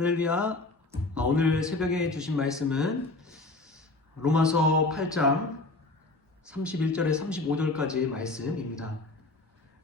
할렐루야. 오늘 새벽에 주신 말씀은 로마서 8장 31절에 35절까지의 말씀입니다.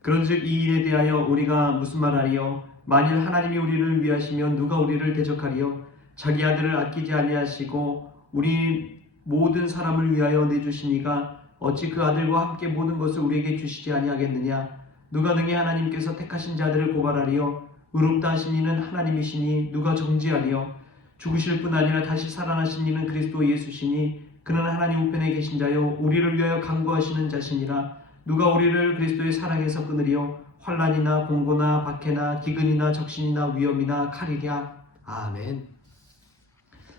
그런즉 이 일에 대하여 우리가 무슨 말하리요? 만일 하나님이 우리를 위하시면 누가 우리를 대적하리요? 자기 아들을 아끼지 아니하시고 우리 모든 사람을 위하여 내주시니가 어찌 그 아들과 함께 모든 것을 우리에게 주시지 아니하겠느냐? 누가 능히 하나님께서 택하신 자들을 고발하리요? 의롭다 하신 이는 하나님이시니 누가 정죄하리요? 죽으실 뿐 아니라 다시 살아나신 이는 그리스도 예수시니 그는 하나님 우편에 계신 자요 우리를 위하여 간구하시는 자시니라. 누가 우리를 그리스도의 사랑에서 끊으리요? 환난이나 공고나 박해나 기근이나 적신이나 위험이나 칼이랴. 아멘.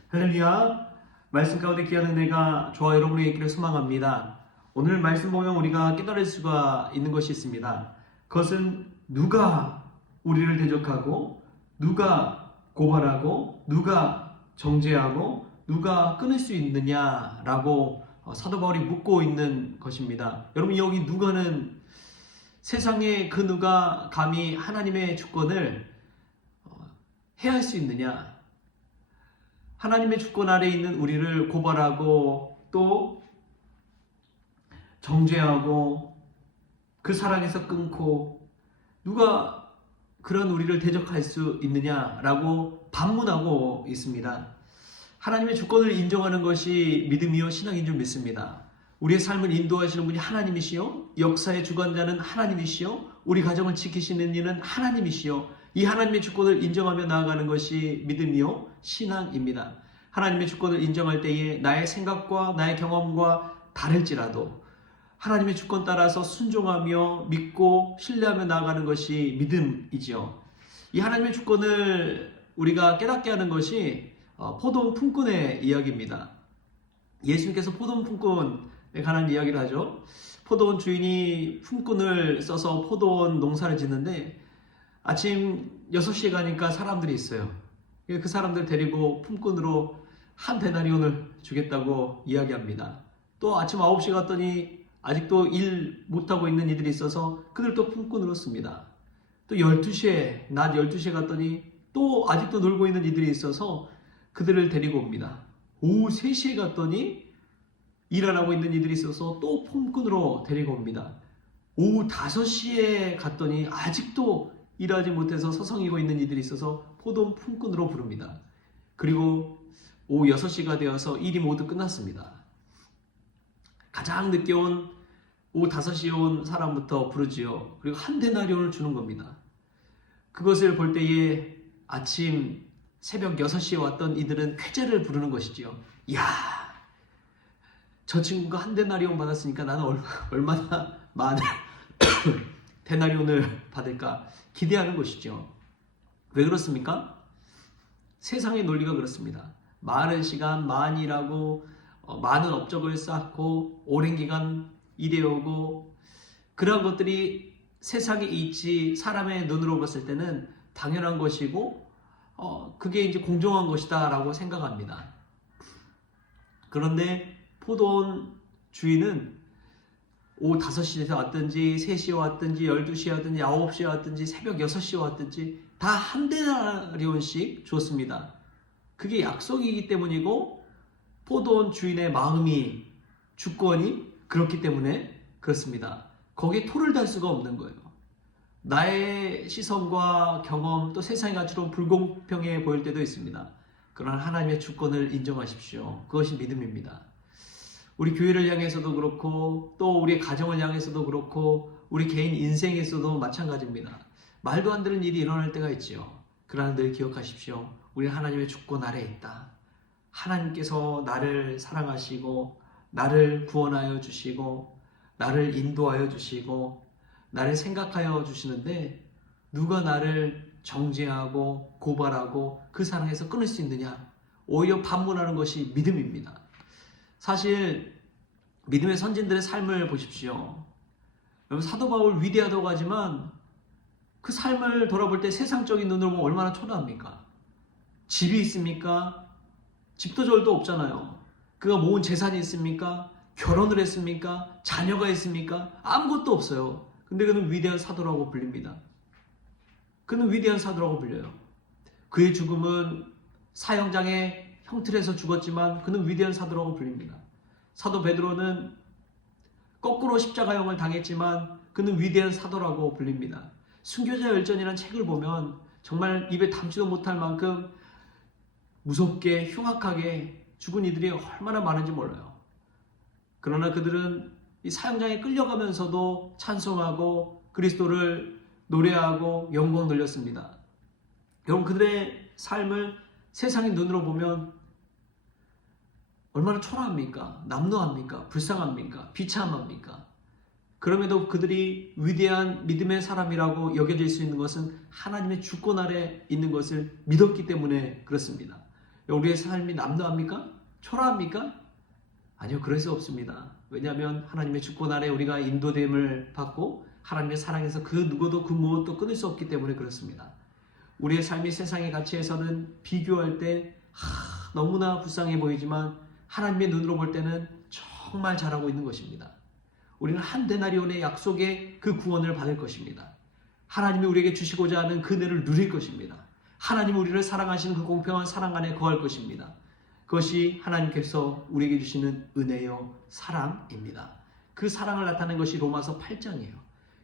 할렐루야. 말씀 가운데 귀한 은혜가 저와 여러분에게 있기를 소망합니다. 오늘 말씀 보면 우리가 깨달을 수가 있는 것이 있습니다. 그것은 누가 우리를 대적하고 누가 고발하고 누가 정죄하고 누가 끊을 수 있느냐라고 사도 바울이 묻고 있는 것입니다. 여러분, 여기 누가는 세상에 그 누가 감히 하나님의 주권을 해할 수 있느냐? 하나님의 주권 아래에 있는 우리를 고발하고 또 정죄하고 그 사랑에서 끊고 누가 그런 우리를 대적할 수 있느냐라고 반문하고 있습니다. 하나님의 주권을 인정하는 것이 믿음이요 신앙인 줄 믿습니다. 우리의 삶을 인도하시는 분이 하나님이시요, 역사의 주관자는 하나님이시요, 우리 가정을 지키시는 이는 하나님이시요, 이 하나님의 주권을 인정하며 나아가는 것이 믿음이요 신앙입니다. 하나님의 주권을 인정할 때에 나의 생각과 나의 경험과 다를지라도 하나님의 주권 따라서 순종하며 믿고 신뢰하며 나아가는 것이 믿음이지요. 이 하나님의 주권을 우리가 깨닫게 하는 것이 포도원 품꾼의 이야기입니다. 예수님께서 포도원 품꾼에 관한 이야기를 하죠. 포도원 주인이 품꾼을 써서 포도원 농사를 짓는데 아침 6시에 가니까 사람들이 있어요. 그 사람들 데리고 품꾼으로 한 데나리온을 주겠다고 이야기합니다. 또 아침 9시 갔더니 아직도 일 못하고 있는 이들이 있어서 그들도 품꾼으로 씁니다. 또 12시에, 낮 12시에 갔더니 또 아직도 놀고 있는 이들이 있어서 그들을 데리고 옵니다. 오후 3시에 갔더니 일 안 하고 있는 이들이 있어서 또 품꾼으로 데리고 옵니다. 오후 5시에 갔더니 아직도 일하지 못해서 서성이고 있는 이들이 있어서 포도원 품꾼으로 부릅니다. 그리고 오후 6시가 되어서 일이 모두 끝났습니다. 가장 늦게 온 오후 5시에 온 사람부터 부르지요. 그리고 한 데나리온을 주는 겁니다. 그것을 볼 때에 아침 새벽 6시에 왔던 이들은 쾌재를 부르는 것이지요. 이야, 저 친구가 한 데나리온 받았으니까 나는 얼마나 많은 데나리온을 받을까 기대하는 것이죠. 왜 그렇습니까? 세상의 논리가 그렇습니다. 많은 시간 많이 일하고 많은 업적을 쌓고 오랜 기간 일해오고 그런 것들이 세상에 있지 사람의 눈으로 봤을 때는 당연한 것이고 그게 이제 공정한 것이다 라고 생각합니다. 그런데 포도원 주인은 오후 5시에 왔든지 3시에 왔든지 12시에 왔든지 9시에 왔든지 새벽 6시에 왔든지 다 한 데나리온씩 줬습니다. 그게 약속이기 때문이고 포도원 주인의 마음이 주권이 그렇기 때문에 그렇습니다. 거기에 토를 달 수가 없는 거예요. 나의 시선과 경험 또 세상의 가치로 불공평해 보일 때도 있습니다. 그러나 하나님의 주권을 인정하십시오. 그것이 믿음입니다. 우리 교회를 향해서도 그렇고 또 우리 가정을 향해서도 그렇고 우리 개인 인생에서도 마찬가지입니다. 말도 안 되는 일이 일어날 때가 있지요. 그러나 늘 기억하십시오. 우리는 하나님의 주권 아래에 있다. 하나님께서 나를 사랑하시고 나를 구원하여 주시고 나를 인도하여 주시고 나를 생각하여 주시는데 누가 나를 정죄하고 고발하고 그 사랑에서 끊을 수 있느냐? 오히려 반문하는 것이 믿음입니다. 사실 믿음의 선진들의 삶을 보십시오. 여러분, 사도 바울 위대하다고 하지만 그 삶을 돌아볼 때 세상적인 눈으로 보면 얼마나 초라합니까? 집이 있습니까? 집도 절도 없잖아요. 그가 모은 재산이 있습니까? 결혼을 했습니까? 자녀가 있습니까? 아무것도 없어요. 근데 그는 위대한 사도라고 불립니다. 그는 위대한 사도라고 불려요. 그의 죽음은 사형장의 형틀에서 죽었지만 그는 위대한 사도라고 불립니다. 사도 베드로는 거꾸로 십자가형을 당했지만 그는 위대한 사도라고 불립니다. 순교자 열전이라는 책을 보면 정말 입에 담지도 못할 만큼 무섭게 흉악하게 죽은 이들이 얼마나 많은지 몰라요. 그러나 그들은 이 사형장에 끌려가면서도 찬송하고 그리스도를 노래하고 영광 돌렸습니다. 여러분, 그들의 삶을 세상의 눈으로 보면 얼마나 초라합니까? 남루합니까? 불쌍합니까? 비참합니까? 그럼에도 그들이 위대한 믿음의 사람이라고 여겨질 수 있는 것은 하나님의 주권 아래 있는 것을 믿었기 때문에 그렇습니다. 우리의 삶이 남루합니까? 초라합니까? 아니요, 그럴 수 없습니다. 왜냐하면 하나님의 주권 아래 우리가 인도됨을 받고 하나님의 사랑에서 그 누구도 그 무엇도 끊을 수 없기 때문에 그렇습니다. 우리의 삶이 세상의 가치에서는 비교할 때 너무나 불쌍해 보이지만 하나님의 눈으로 볼 때는 정말 잘하고 있는 것입니다. 우리는 한 데나리온의 약속의 그 구원을 받을 것입니다. 하나님이 우리에게 주시고자 하는 그 은혜를 누릴 것입니다. 하나님이 우리를 사랑하시는 그 공평한 사랑 안에 거할 것입니다. 그것이 하나님께서 우리에게 주시는 은혜요 사랑입니다. 그 사랑을 나타낸 것이 로마서 8장이에요.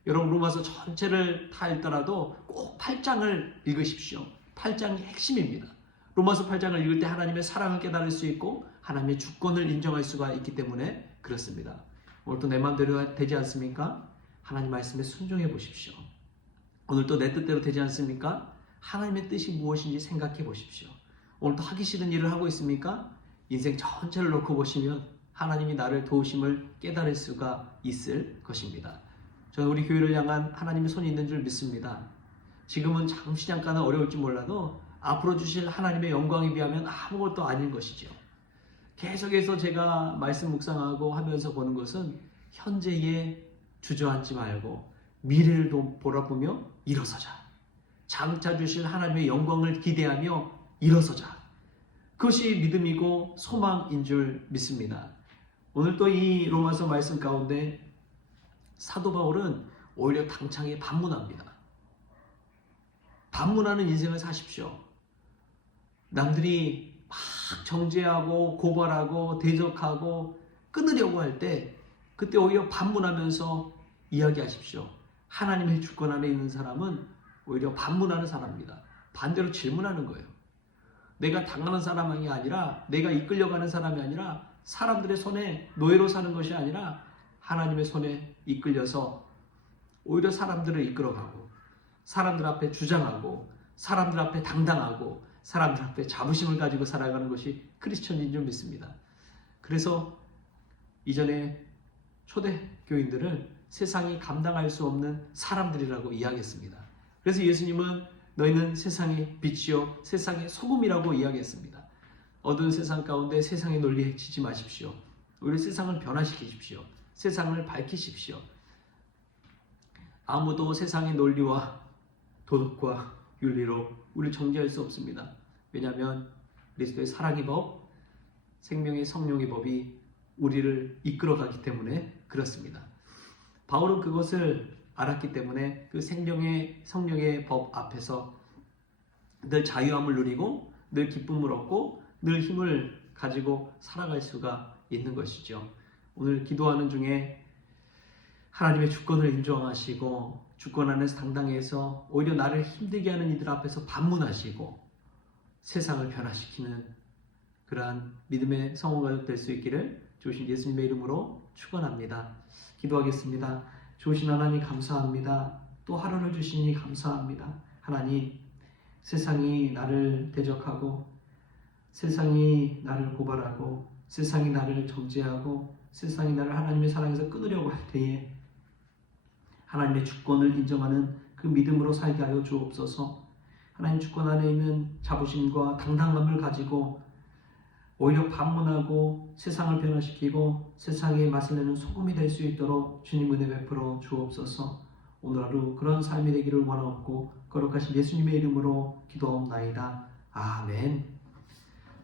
여러분, 로마서 전체를 다 읽더라도 꼭 8장을 읽으십시오. 8장이 핵심입니다. 로마서 8장을 읽을 때 하나님의 사랑을 깨달을 수 있고 하나님의 주권을 인정할 수가 있기 때문에 그렇습니다. 오늘도 내 마음대로 되지 않습니까? 하나님 말씀에 순종해 보십시오. 오늘도 내 뜻대로 되지 않습니까? 하나님의 뜻이 무엇인지 생각해 보십시오. 오늘도 하기 싫은 일을 하고 있습니까? 인생 전체를 놓고 보시면 하나님이 나를 도우심을 깨달을 수가 있을 것입니다. 저는 우리 교회를 향한 하나님의 손이 있는 줄 믿습니다. 지금은 잠깐은 어려울지 몰라도 앞으로 주실 하나님의 영광에 비하면 아무것도 아닌 것이죠. 계속해서 제가 말씀 묵상하고 하면서 보는 것은 현재에 주저앉지 말고 미래를 보라보며 일어서자. 장차 주실 하나님의 영광을 기대하며 일어서자. 그것이 믿음이고 소망인 줄 믿습니다. 오늘 또 이 로마서 말씀 가운데 사도 바울은 오히려 당창에 반문합니다. 반문하는 인생을 사십시오. 남들이 막 정죄하고 고발하고 대적하고 끊으려고 할 때 그때 오히려 반문하면서 이야기하십시오. 하나님의 주권 안에 있는 사람은 오히려 반문하는 사람입니다. 반대로 질문하는 거예요. 내가 당하는 사람이 아니라, 내가 이끌려가는 사람이 아니라, 사람들의 손에 노예로 사는 것이 아니라 하나님의 손에 이끌려서 오히려 사람들을 이끌어가고 사람들 앞에 주장하고 사람들 앞에 당당하고 사람들 앞에 자부심을 가지고 살아가는 것이 크리스천인 줄 믿습니다. 그래서 이전에 초대 교인들을 세상이 감당할 수 없는 사람들이라고 이야기했습니다. 그래서 예수님은 너희는 세상의 빛이요 세상의 소금이라고 이야기했습니다. 어두운 세상 가운데 세상의 논리에 해치지 마십시오. 오히려 세상을 변화시키십시오. 세상을 밝히십시오. 아무도 세상의 논리와 도덕과 윤리로 우리를 정죄할 수 없습니다. 왜냐하면 그리스도의 사랑의 법, 생명의 성령의 법이 우리를 이끌어가기 때문에 그렇습니다. 바울은 그것을 알았기 때문에 그 생명의 성령의 법 앞에서 늘 자유함을 누리고 늘 기쁨을 얻고 늘 힘을 가지고 살아갈 수가 있는 것이죠. 오늘 기도하는 중에 하나님의 주권을 인정하시고 주권 안에서 당당해서 오히려 나를 힘들게 하는 이들 앞에서 반문하시고 세상을 변화시키는 그러한 믿음의 성원가 될 수 있기를 주신 예수님의 이름으로 축원합니다. 기도하겠습니다. 주신 하나님 감사합니다. 또 하루를 주시니 감사합니다. 하나님, 세상이 나를 대적하고 세상이 나를 고발하고 세상이 나를 정죄하고 세상이 나를 하나님의 사랑에서 끊으려고 할 때에 하나님의 주권을 인정하는 그 믿음으로 살게 하여 주옵소서. 하나님 주권 안에 있는 자부심과 당당함을 가지고 오히려 반문하고 세상을 변화시키고 세상의 맛을 내는 소금이 될 수 있도록 주님 은혜 베풀어 주옵소서. 오늘 하루 그런 삶이 되기를 원하옵고 거룩하신 예수님의 이름으로 기도하옵나이다. 아멘.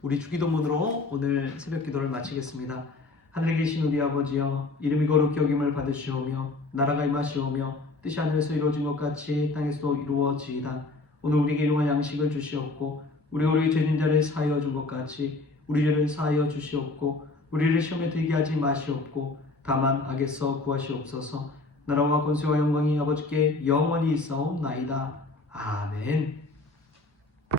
우리 주기도문으로 오늘 새벽 기도를 마치겠습니다. 하늘에 계신 우리 아버지여, 이름이 거룩히 여김을 받으시오며 나라가 임하시오며 뜻이 하늘에서 이루어진 것 같이 땅에서도 이루어지이다. 오늘 우리에게 일용할 양식을 주시옵고 우리 죄진 자를 사하여 준 것 같이 우리 죄를 사하여 주시옵고 우리를 시험에 들게 하지 마시옵고 다만 악에서 구하시옵소서. 나라와 권세와 영광이 아버지께 영원히 있사옵나이다. 아멘.